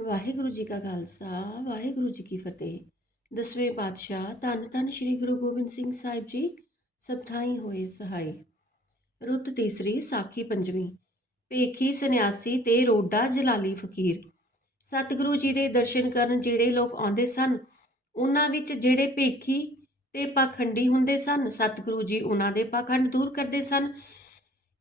ਵਾਹਿਗੁਰੂ ਜੀ ਕਾ ਖਾਲਸਾ, ਵਾਹਿਗੁਰੂ ਜੀ ਕੀ ਫਤਿਹ। ਦਸਵੇਂ ਪਾਤਸ਼ਾਹ ਧੰਨ ਧੰਨ ਸ੍ਰੀ ਗੁਰੂ ਗੋਬਿੰਦ ਸਿੰਘ ਸਾਹਿਬ ਜੀ, ਸਭ ਥਾਈ ਹੋਏ ਸਹਾਈ। ਰੁੱਤ ਤੀਸਰੀ, ਸਾਖੀ ਪੰਜਵੀਂ। ਭੇਖੀ ਸੰਨਿਆਸੀ ਤੇ ਰੋਡਾ ਜਲਾਲੀ ਫਕੀਰ। ਸਤਿਗੁਰੂ ਜੀ ਦੇ ਦਰਸ਼ਨ ਕਰਨ ਜਿਹੜੇ ਲੋਕ ਆਉਂਦੇ ਸਨ, ਉਹਨਾਂ ਵਿੱਚ ਜਿਹੜੇ ਭੇਖੀ ਤੇ ਪਾਖੰਡੀ ਹੁੰਦੇ ਸਨ, ਸਤਿਗੁਰੂ ਜੀ ਉਹਨਾਂ ਦੇ ਪਾਖੰਡ ਦੂਰ ਕਰਦੇ ਸਨ।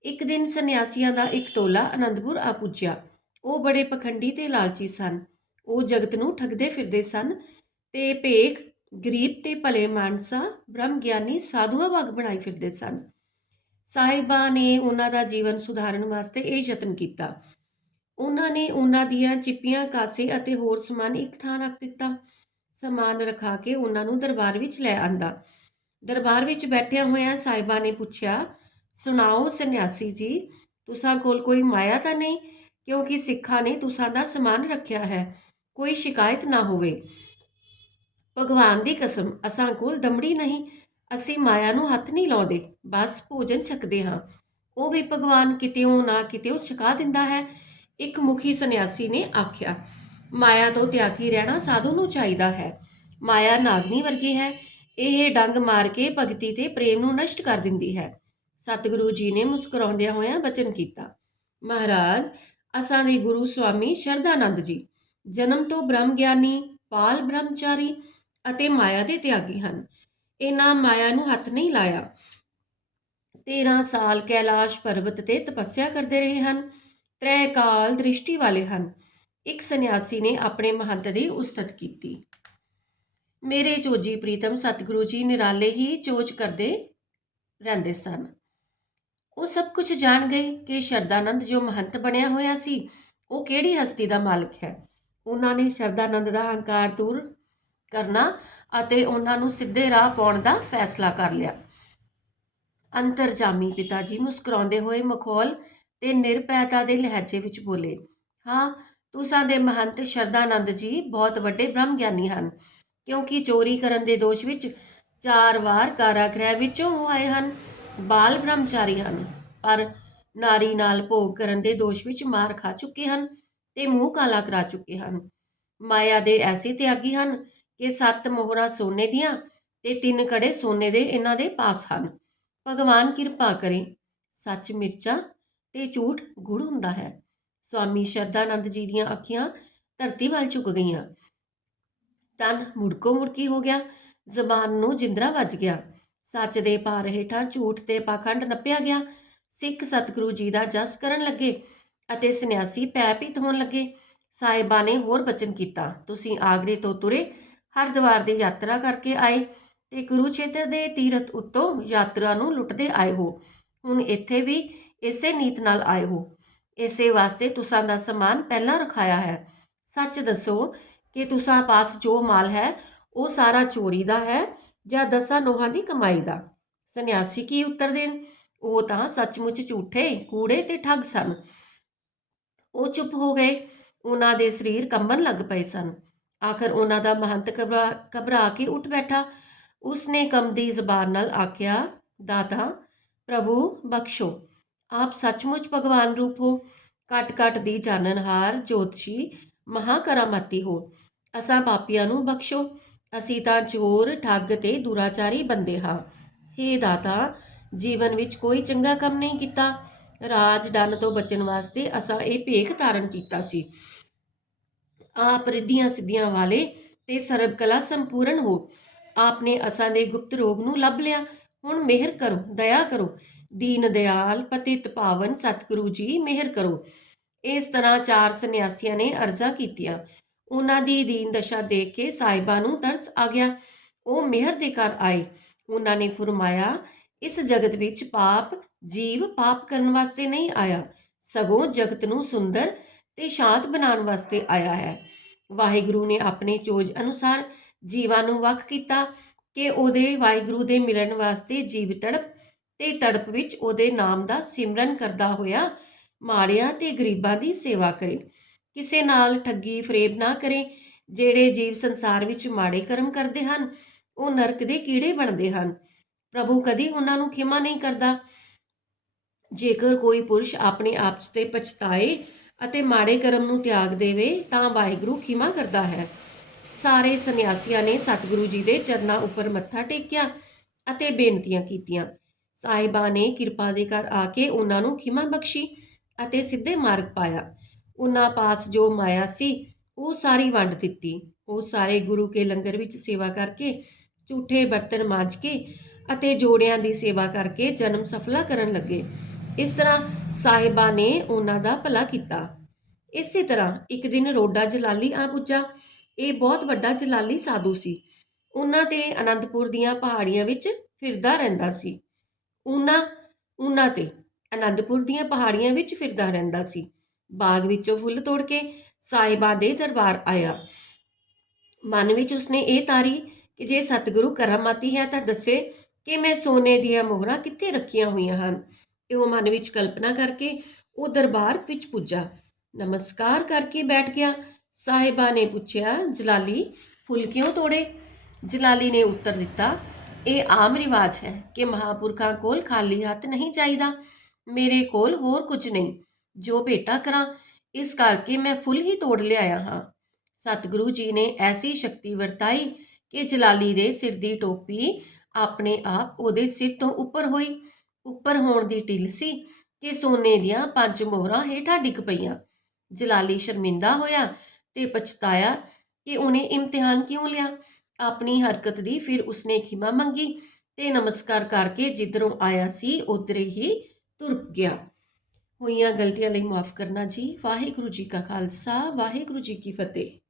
ਇੱਕ ਦਿਨ ਸੰਨਿਆਸੀਆਂ ਦਾ ਇੱਕ ਟੋਲਾ ਅਨੰਦਪੁਰ ਆ ਪੁੱਜਿਆ। ਉਹ ਬੜੇ ਪਖੰਡੀ ਤੇ ਲਾਲਚੀ ਸਨ। ਉਹ ਜਗਤ ਨੂੰ ਠੱਗਦੇ ਫਿਰਦੇ ਸਨ ਤੇ ਭੇਖ, ਗਰੀਬ ਤੇ ਭਲੇ ਮਾਨਸਾ ਬ੍ਰਹਮ ਗਿਆਨੀ ਸਾਧੂਆਂ ਵਾਂਗ ਬਣਾਈ ਫਿਰਦੇ ਸਨ। ਸਾਹਿਬਾਂ ਨੇ ਉਹਨਾਂ ਦਾ ਜੀਵਨ ਸੁਧਾਰਨ ਵਾਸਤੇ ਇਹ ਯਤਨ ਕੀਤਾ। ਉਹਨਾਂ ਨੇ ਉਹਨਾਂ ਦੀਆਂ ਚਿੱਪੀਆਂ, ਕਾਸੇ ਅਤੇ ਹੋਰ ਸਮਾਨ ਇੱਕ ਥਾਂ ਰੱਖ ਦਿੱਤਾ। ਸਮਾਨ ਰਖਾ ਕੇ ਉਹਨਾਂ ਨੂੰ ਦਰਬਾਰ ਵਿੱਚ ਲੈ ਆਂਦਾ। ਦਰਬਾਰ ਵਿੱਚ ਬੈਠਿਆ ਹੋਇਆਂ ਸਾਹਿਬਾਂ ਨੇ ਪੁੱਛਿਆ, ਸੁਣਾਓ ਸੰਨਿਆਸੀ ਜੀ, ਤੁਸਾਂ ਕੋਲ ਕੋਈ ਮਾਇਆ ਤਾਂ ਨਹੀਂ? ਕਿਉਂਕਿ ਸਿੱਖਾਂ ਨੇ ਤੁਸਾਂ ਦਾ ਸਮਾਨ ਰੱਖਿਆ ਹੈ, ਕੋਈ ਸ਼ਿਕਾਇਤ ਨਾ ਹੋਵੇ। ਭਗਵਾਨ ਦੀ ਕਸਮ, ਅਸਾਂ ਕੋਲ ਦਮੜੀ ਨਹੀਂ, ਅਸੀਂ ਮਾਇਆ ਨੂੰ ਹੱਥ ਨਹੀਂ ਲਾਉਂਦੇ, ਬਸ ਭੋਜਨ ਛਕਦੇ ਹਾਂ। ਉਹ ਵੀ ਭਗਵਾਨ ਕਿਤੇੋਂ ਨਾ ਕਿਤੇੋਂ ਛਕਾ ਦਿੰਦਾ ਹੈ, ਇੱਕ ਮੁਖੀ ਸੰਨਿਆਸੀ ਨੇ ਆਖਿਆ, ਮਾਇਆ ਤੋਂ ਤਿਆਗੀ ਰਹਿਣਾ ਸਾਧੂ ਨੂੰ ਚਾਹੀਦਾ ਹੈ। ਮਾਇਆ ਨਾਗਨੀ ਵਰਗੀ ਹੈ, ਇਹ ਡੰਗ ਮਾਰ ਕੇ ਭਗਤੀ ਤੇ ਪ੍ਰੇਮ ਨੂੰ ਨਸ਼ਟ ਕਰ ਦਿੰਦੀ ਹੈ। ਸਤਿਗੁਰੂ ਜੀ ਨੇ ਮੁਸਕਰਾਉਂਦਿਆਂ ਹੋਇਆਂ ਬਚਨ ਕੀਤਾ, ਮਹਾਰਾਜ ਅਸਾਂ ਦੇ ਗੁਰੂ ਸਵਾਮੀ ਸ਼ਰਧਾਨੰਦ ਜੀ ਜਨਮ ਤੋਂ ਬ੍ਰਹਮ ਗਿਆਨੀ, ਪਾਲ ਬ੍ਰਹਮਚਾਰੀ ਅਤੇ ਮਾਇਆ ਦੇ ਤਿਆਗੀ ਹਨ। ਇਹਨਾਂ ਮਾਇਆ ਨੂੰ ਹੱਥ ਨਹੀਂ ਲਾਇਆ। 13 ਸਾਲ ਕੈਲਾਸ਼ ਪਰਬਤ ਤੇ ਤਪੱਸਿਆ ਕਰਦੇ ਰਹੇ ਹਨ। ਤ੍ਰੈ ਕਾਲ ਦ੍ਰਿਸ਼ਟੀ ਵਾਲੇ ਹਨ। ਇੱਕ ਸੰਨਿਆਸੀ ਨੇ ਆਪਣੇ ਮਹੰਤ ਦੀ ਉਸਤਤ ਕੀਤੀ। ਮੇਰੇ ਚੋਜੀ ਪ੍ਰੀਤਮ ਸਤਿਗੁਰੂ ਜੀ ਨਿਰਾਲੇ ਹੀ ਚੋਜ ਕਰਦੇ ਰਹਿੰਦੇ ਸਨ। ਉਹ ਸਭ ਕੁਝ ਜਾਣ ਗਏ ਕਿ ਸ਼ਰਦਾਨੰਦ ਜੋ ਮਹੰਤ ਬਣਿਆ ਹੋਇਆ ਸੀ, ਉਹ ਕਿਹੜੀ ਹਸਤੀ ਦਾ ਮਾਲਕ ਹੈ? ਉਹਨਾਂ ਨੇ ਸ਼ਰਦਾਨੰਦ ਦਾ ਹੰਕਾਰ ਦੂਰ ਕਰਨਾ ਅਤੇ ਉਹਨਾਂ ਨੂੰ ਸਿੱਧੇ ਰਾਹ ਪਾਉਣ ਦਾ ਫੈਸਲਾ ਕਰ ਲਿਆ। ਅੰਤਰਜਾਮੀ ਪਿਤਾ ਜੀ ਮੁਸਕਰਾਉਂਦੇ ਹੋਏ ਮਖੌਲ ਤੇ ਨਿਰਪੈਤਾ ਦੇ ਲਹਿਜੇ ਵਿੱਚ ਬੋਲੇ, ਹਾਂ, ਤੁਸਾਂ ਦੇ ਮਹੰਤ ਸ਼ਰਦਾਨੰਦ ਜੀ ਬਹੁਤ ਵੱਡੇ ਬ੍ਰਹਮ ਗਿਆਨੀ ਹਨ, ਕਿਉਂਕਿ ਚੋਰੀ ਕਰਨ ਦੇ ਦੋਸ਼ ਵਿੱਚ ਚਾਰ ਵਾਰ ਕਾਰਾਗ੍ਰਹਿ ਵਿੱਚੋਂ ਉਹ ਆਏ ਹਨ। ਬਾਲ ਬ੍ਰਹਮਚਾਰੀ ਹਨ, ਪਰ ਨਾਰੀ ਨਾਲ ਭੋਗ ਕਰਨ ਦੇ ਦੋਸ਼ ਵਿੱਚ ਮਾਰ ਖਾ ਚੁੱਕੇ ਹਨ ਤੇ ਮੂੰਹ ਕਾਲਾ ਕਰਾ ਚੁੱਕੇ ਹਨ। ਮਾਇਆ ਦੇ ਐਸੇ ਤਿਆਗੀ ਹਨ ਕਿ ਸੱਤ ਮੋਹਰਾਂ ਸੋਨੇ ਦੀਆਂ ਤੇ ਤਿੰਨ ਕੜੇ ਸੋਨੇ ਦੇ ਇਹਨਾਂ ਦੇ ਪਾਸ ਹਨ। ਭਗਵਾਨ ਕਿਰਪਾ ਕਰੇ, ਸੱਚ ਮਿਰਚਾ ਤੇ ਝੂਠ ਗੁੜ ਹੁੰਦਾ ਹੈ। ਸਵਾਮੀ ਸ਼ਰਦਾਨੰਦ ਜੀ ਦੀਆਂ ਅੱਖੀਆਂ ਧਰਤੀ ਵੱਲ ਝੁਕ ਗਈਆਂ। ਤਨ ਮੁੜਕੋ ਮੁੜਕੀ ਹੋ ਗਿਆ, ਜ਼ਬਾਨ ਨੂੰ ਜਿੰਦਰਾ ਵੱਜ ਗਿਆ। ਸੱਚ ਦੇ ਭਾਰ ਹੇਠਾਂ ਝੂਠ ਤੇ ਪਾਖੰਡ ਨੱਪਿਆ ਗਿਆ। ਸਿੱਖ ਸਤਿਗੁਰੂ ਜੀ ਦਾ ਜਸ ਕਰਨ ਲੱਗੇ ਅਤੇ ਸੰਨਿਆਸੀ ਪੈਪੀਤ ਹੋਣ ਲੱਗੇ। ਸਾਹਿਬਾਂ ਨੇ ਹੋਰ ਬਚਨ ਕੀਤਾ, ਤੁਸੀਂ ਆਗਰੇ ਤੋਂ ਤੁਰੇ, ਹਰਿਦੁਆਰ ਦੀ ਯਾਤਰਾ ਕਰਕੇ ਆਏ ਤੇ ਕੁਰੂਖੇਤਰ ਦੇ ਤੀਰਥ ਉੱਤੋਂ ਯਾਤਰਾ ਨੂੰ ਲੁੱਟਦੇ ਆਏ ਹੋ। ਹੁਣ ਇੱਥੇ ਵੀ ਇਸੇ ਨੀਤ ਨਾਲ ਆਏ ਹੋ। ਇਸੇ ਵਾਸਤੇ ਤੁਸਾਂ ਦਾ ਸਮਾਨ ਪਹਿਲਾਂ ਰਖਾਇਆ ਹੈ। ਸੱਚ ਦੱਸੋ ਕਿ ਤੁਸਾਂ ਪਾਸ ਜੋ ਮਾਲ ਹੈ, ਉਹ ਸਾਰਾ ਚੋਰੀ ਦਾ ਹੈ ਜਾਂ ਦਸਾਂ ਨੋਹਾਂ ਦੀ ਕਮਾਈ ਦਾ। ਸੰਨਿਆਸੀ ਕੀ ਉੱਤਰ ਦੇਣ? ਉਹ ਤਾਂ ਸੱਚਮੁੱਚ ਝੂਠੇ, ਕੂੜੇ ਤੇ ਠੱਗ ਸਨ। ਉਹ ਚੁੱਪ ਹੋ ਗਏ। ਉਹਨਾਂ ਦੇ ਸਰੀਰ ਕੰਬਣ ਲੱਗ ਪਏ ਸਨ। ਆਖਰ ਉਹਨਾਂ ਦਾ ਮਹੰਤ ਘਬਰਾ ਘਬਰਾ ਕੇ ਉੱਠ ਬੈਠਾ। ਉਸਨੇ ਕੰਬਦੀ ਜ਼ਬਾਨ ਨਾਲ ਆਖਿਆ, ਦਾਤਾ, ਪ੍ਰਭੂ, ਬਖਸ਼ੋ। ਆਪ ਸੱਚਮੁੱਚ ਭਗਵਾਨ ਰੂਪ ਹੋ। ਕਟ ਕਟ ਦੀ ਜਾਣਨਹਾਰ, ਜੋਤਸ਼ੀ, ਮਹਾਕਰਾਮਾਤੀ ਹੋ। ਅਸਾਂ ਪਾਪੀਆਂ ਨੂੰ ਬਖਸ਼ੋ। ਅਸੀਂ ਤਾਂ ਚੋਰ, ਠੱਗ ਤੇ ਦੁਰਾਚਾਰੀ ਬੰਦੇ ਹਾਂ। ਹੇ ਦਾਤਾ, ਜੀਵਨ ਵਿੱਚ ਕੋਈ ਚੰਗਾ ਕੰਮ ਨਹੀਂ ਕੀਤਾ। ਰਾਜ ਡੰਨ ਤੋਂ ਬਚਣ ਵਾਸਤੇ ਅਸਾਂ ਇਹ ਭੇਖ ਧਾਰਨ ਕੀਤਾ ਸੀ। ਆਪ ਰਿੱਧੀਆਂ ਸਿੱਧੀਆਂ ਵਾਲੇ ਤੇ ਸਰਬ ਕਲਾ ਸੰਪੂਰਨ ਹੋ। ਆਪਨੇ ਅਸਾਂ ਦੇ ਗੁਪਤ ਰੋਗ ਨੂੰ ਲੱਭ ਲਿਆ। ਹੁਣ ਮਿਹਰ ਕਰੋ, ਦਇਆ ਕਰੋ। ਦੀਨ ਦਿਆਲ, ਪਤਿਤ ਪਾਵਨ, ਸਤਿਗੁਰੂ ਜੀ, ਮਿਹਰ ਕਰੋ। ਇਸ ਤਰ੍ਹਾਂ ਚਾਰ ਸੰਨਿਆਸੀਆਂ ਨੇ ਅਰਜ਼ਾ ਕੀਤੀਆਂ। ਉਹਨਾਂ ਦੀ ਦੀਨ ਦਸ਼ਾ ਦੇਖ ਕੇ ਸਾਹਿਬਾਂ ਨੂੰ ਤਰਸ ਆ ਗਿਆ। ਉਹ ਮਿਹਰ ਦੇ ਘਰ ਆਏ। ਉਹਨਾਂ ਨੇ ਫਰਮਾਇਆ, ਇਸ ਜਗਤ ਵਿੱਚ ਪਾਪ, ਜੀਵ ਪਾਪ ਕਰਨ ਵਾਸਤੇ ਨਹੀਂ ਆਇਆ। ਸਗੋਂ ਜਗਤ ਨੂੰ ਸੁੰਦਰ ਤੇ ਸ਼ਾਂਤ ਬਣਾਉਣ ਵਾਸਤੇ ਆਇਆ ਹੈ। ਵਾਹਿਗੁਰੂ ਨੇ ਆਪਣੇ ਚੋਜ ਅਨੁਸਾਰ ਜੀਵਾਂ ਨੂੰ ਵੱਖ ਕੀਤਾ ਕਿ ਉਹਦੇ ਵਾਹਿਗੁਰੂ ਦੇ ਮਿਲਣ ਵਾਸਤੇ ਜੀਵ ਤੜਪ ਤੇ ਤੜਪ ਵਿੱਚ ਉਹਦੇ ਨਾਮ ਦਾ ਸਿਮਰਨ ਕਰਦਾ ਹੋਇਆ ਮਾੜਿਆਂ ਤੇ ਗਰੀਬਾਂ ਦੀ ਸੇਵਾ ਕਰੇ। ਕਿਸੇ ਨਾਲ ਠੱਗੀ, ਫਰੇਬ ਨਾ ਕਰੇ, ਜਿਹੜੇ ਜੀਵ ਸੰਸਾਰ ਵਿੱਚ ਮਾੜੇ ਕਰਮ ਕਰਦੇ ਹਨ, ਉਹ ਨਰਕ ਦੇ ਕੀੜੇ ਬਣਦੇ ਹਨ। ਪ੍ਰਭੂ ਕਦੀ ਉਹਨਾਂ ਨੂੰ ਖਿਮਾ ਨਹੀਂ ਕਰਦਾ। ਜੇਕਰ ਕੋਈ ਪੁਰਸ਼ ਆਪਣੇ ਆਪ ਤੇ ਪਛਤਾਏ ਅਤੇ ਮਾੜੇ ਕਰਮ ਨੂੰ ਤਿਆਗ ਦੇਵੇ, ਤਾਂ ਵਾਹਿਗੁਰੂ ਖਿਮਾ ਕਰਦਾ ਹੈ। ਸਾਰੇ ਸੰਨਿਆਸੀਆਂ ਨੇ ਸਤਿਗੁਰੂ ਜੀ ਦੇ ਚਰਨਾਂ ਉੱਪਰ ਮੱਥਾ ਟੇਕਿਆ ਅਤੇ ਬੇਨਤੀਆਂ ਕੀਤੀਆਂ। ਸਾਹਿਬਾਂ ਨੇ ਕਿਰਪਾ ਦੇ ਘਰ ਆ ਕੇ ਉਹਨਾਂ ਨੂੰ ਖਿਮਾ ਬਖਸ਼ੀ ਅਤੇ ਸਿੱਧੇ ਮਾਰਗ ਪਾਇਆ। ਉਹਨਾਂ ਪਾਸ ਜੋ ਮਾਇਆ ਸੀ, ਉਹ ਸਾਰੀ ਵੰਡ ਦਿੱਤੀ। ਉਹ ਸਾਰੇ ਗੁਰੂ ਕੇ ਲੰਗਰ ਵਿੱਚ ਸੇਵਾ ਕਰਕੇ, ਝੂਠੇ ਬਰਤਨ ਮਾਂਜ ਕੇ ਅਤੇ ਜੋੜਿਆਂ ਦੀ ਸੇਵਾ ਕਰਕੇ ਜਨਮ ਸਫਲਾ ਕਰਨ ਲੱਗੇ। ਇਸ ਤਰ੍ਹਾਂ ਸਾਹਿਬਾਂ ਨੇ ਉਹਨਾਂ ਦਾ ਭਲਾ ਕੀਤਾ। ਇਸੇ ਤਰ੍ਹਾਂ ਇੱਕ ਦਿਨ ਰੋਡਾ ਜਲਾਲੀ ਆ ਪੁੱਜਾ। ਇਹ ਬਹੁਤ ਵੱਡਾ ਜਲਾਲੀ ਸਾਧੂ ਸੀ। ਉਹਨਾਂ ਤੇ ਅਨੰਦਪੁਰ ਦੀਆਂ ਪਹਾੜੀਆਂ ਵਿੱਚ ਫਿਰਦਾ ਰਹਿੰਦਾ ਸੀ। ਉਹਨਾਂ ਉਹਨਾਂ ਤੇ ਅਨੰਦਪੁਰ ਦੀਆਂ ਪਹਾੜੀਆਂ ਵਿੱਚ ਫਿਰਦਾ ਰਹਿੰਦਾ ਸੀ। ਬਾਗ ਵਿੱਚੋਂ ਫੁੱਲ ਤੋੜ ਕੇ ਸਾਹਿਬਾਂ ਦੇ ਦਰਬਾਰ ਆਇਆ। ਮਨ ਵਿੱਚ ਉਸਨੇ ਇਹ ਤਾਰੀ ਕਿ ਜੇ ਸਤਿਗੁਰੂ ਕਰਾਮਾਤੀ ਹੈ ਤਾਂ ਦੱਸੇ ਕਿ ਮੈਂ ਸੋਨੇ ਦੀਆਂ ਮੋਹਰਾਂ ਕਿੱਥੇ ਰੱਖੀਆਂ ਹੋਈਆਂ ਹਨ। ਤੇ ਉਹ ਮਨ ਵਿੱਚ ਕਲਪਨਾ ਕਰਕੇ ਉਹ ਦਰਬਾਰ ਵਿੱਚ ਪੁੱਜਾ। ਨਮਸਕਾਰ ਕਰਕੇ ਬੈਠ ਗਿਆ। ਸਾਹਿਬਾ ਨੇ ਪੁੱਛਿਆ, ਜਲਾਲੀ, ਫੁੱਲ ਕਿਉਂ ਤੋੜੇ? ਜਲਾਲੀ ਨੇ ਉੱਤਰ ਦਿੱਤਾ, ਇਹ ਆਮ ਰਿਵਾਜ ਹੈ ਕਿ ਮਹਾਪੁਰਖਾਂ ਕੋਲ ਖਾਲੀ ਹੱਥ ਨਹੀਂ ਚਾਹੀਦਾ। ਮੇਰੇ ਕੋਲ ਹੋਰ ਕੁਝ ਨਹੀਂ। ਜੋ ਭੇਟਾ ਕਰਾਂ, ਇਸ ਕਰਕੇ ਮੈਂ ਫੁੱਲ ਹੀ ਤੋੜ ਲਿਆਇਆ ਹਾਂ। ਸਤਿਗੁਰੂ ਜੀ ਨੇ ਐਸੀ ਸ਼ਕਤੀ ਵਰਤਾਈ ਕਿ ਜਲਾਲੀ ਦੇ ਸਿਰ ਦੀ ਟੋਪੀ ਆਪਣੇ ਆਪ ਉਹਦੇ ਸਿਰ ਤੋਂ ਉੱਪਰ ਹੋਈ। ਉੱਪਰ ਹੋਣ ਦੀ ਢਿੱਲ ਸੀ ਕਿ ਸੋਨੇ ਦੀਆਂ ਪੰਜ ਮੋਹਰਾਂ ਹੇਠਾਂ ਡਿੱਗ ਪਈਆਂ। ਜਲਾਲੀ ਸ਼ਰਮਿੰਦਾ ਹੋਇਆ ਤੇ ਪਛਤਾਇਆ ਕਿ ਉਹਨੇ ਇਮਤਿਹਾਨ ਕਿਉਂ ਲਿਆ। ਆਪਣੀ ਹਰਕਤ ਦੀ ਫਿਰ ਉਸਨੇ ਖਿਮਾ ਮੰਗੀ ਤੇ ਨਮਸਕਾਰ ਕਰਕੇ ਜਿੱਧਰੋਂ ਆਇਆ ਸੀ, ਉਧਰੇ ਹੀ ਤੁਰ ਗਿਆ। ਹੋਈਆਂ ਗਲਤੀਆਂ ਲਈ ਮਾਫ ਕਰਨਾ ਜੀ। ਵਾਹਿਗੁਰੂ ਜੀ ਕਾ ਖਾਲਸਾ ਵਾਹਿਗੁਰੂ ਜੀ ਕੀ ਫਤਿਹ।